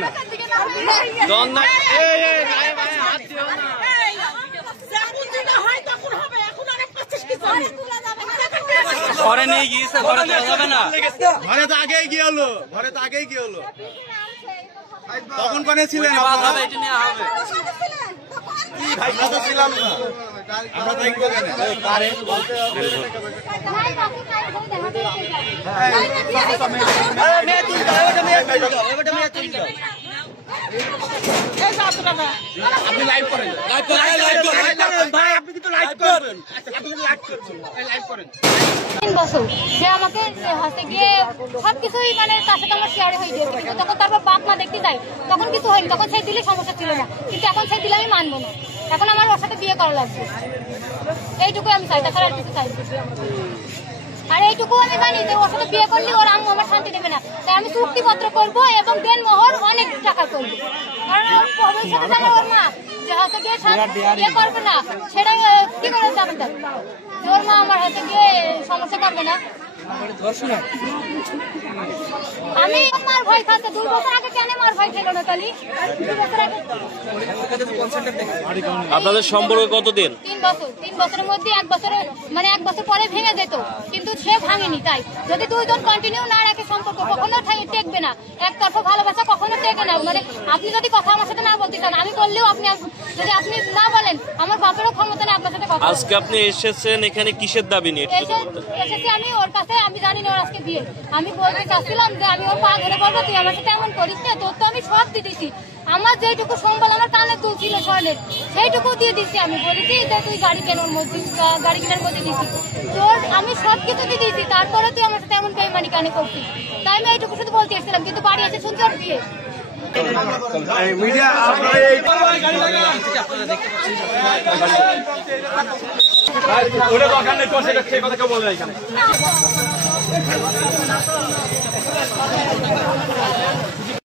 না ঘরে নিয়ে গিয়েছে, ঘরে দেওয়া যাবে না। ঘরে তো আগেই কি হলো, ঘরে তো আগেই কি হলো, তখন কোনে ছিলেন? এটা নিয়ে হবে ছিলাম না আমরা, দেখবো আপনি লাইভ করেন, ভাই আপনি কিন্তু লাইভ করবেন, লাইভ করেন। 3 বছর সে আমাকে হাসতে গিয়ে সবকিছুই মানে তার সাথে আমার শেয়ারে হয়ে গিয়েছে, কিন্তু তখন তারপর বাপ মা দেখতে যায়, তখন কিছু হয়নি, তখন সেই দিলে সমস্যা ছিল না, কিন্তু এখন সেই দিলে আমি মানবো না, এখন আমার ওর সাথে বিয়ে করা লাগবে, এইটুকু আমি চাই, তাছাড়া আর কিছু চাই। আর এইটুকু আমি জানি যে ওর সাথে বিয়ে করলে ওর আম্মু আমার শান্তি দেবে না, তাই আমি চুক্তিপত্র করবো এবং দেনমোহর অনেক টাকা করবো, কারণ ওর ভবিষ্যতে জানে ওর মা যে হয়তো বিয়ে করবে না, সেটা কি করে যাবেন, ওর মা আমার হাতে গিয়ে সমস্যা করবে না। আমি মার ভয় খাচ্ছে, 2 বছর আগে কেন মার ভয় খেলো না কালি? 2 বছর আগে আপনাদের সম্পর্ক কতদিন? 3 বছর। 3 বছরের মধ্যে 1 বছর মানে 1 বছর পরে ভেঙে যেত, কিন্তু সে ভাঙেনি। তাই যদি 2 জন কন্টিনিউ না রাখে সম্পর্ক কখনো টেকবে না, একতরফা ভালোবাসা কখনো টেকে না। মানে আপনি যদি কথা আমার সাথে না বলতে চান, আমি বললেও আপনি যদি আপনি না বলেন, আমার বাপেরও ক্ষমতা নেই আপনার সাথে কথা। আজকে আপনি এসেছেন এখানে কিসের দাবি নিয়ে? এসেছি আমি ওর কাছে, আমি জানি না ওর আজকে বিয়ে, আমি বলতে চাচ্ছিলাম যে আমি ওর পা ধরে বলবো তুই আমার সাথে এমন করিস না, তোর তো আমি সব দিয়ে দিচ্ছি, আমার যেটুকু সম্বল আমার কানে দুল ছিল স্বর্ণের সেইটুকু দিয়ে দিচ্ছি, আমি বলেছি যে তুই গাড়ি কেনার মধ্যে দিচ্ছি, তোর আমি সব কিছু দিয়ে দিচ্ছি, তারপরে তুই আমার সাথে এমন বেইমানি কানে করছিস, তাই আমি এইটুকু শুধু বলতে এসেছিলাম, কিন্তু বাড়ি এসে শুনছি ওর বিয়ে। ওটা দরকার নেই, তোর সেটা কথা কেউ বলে না এখানে।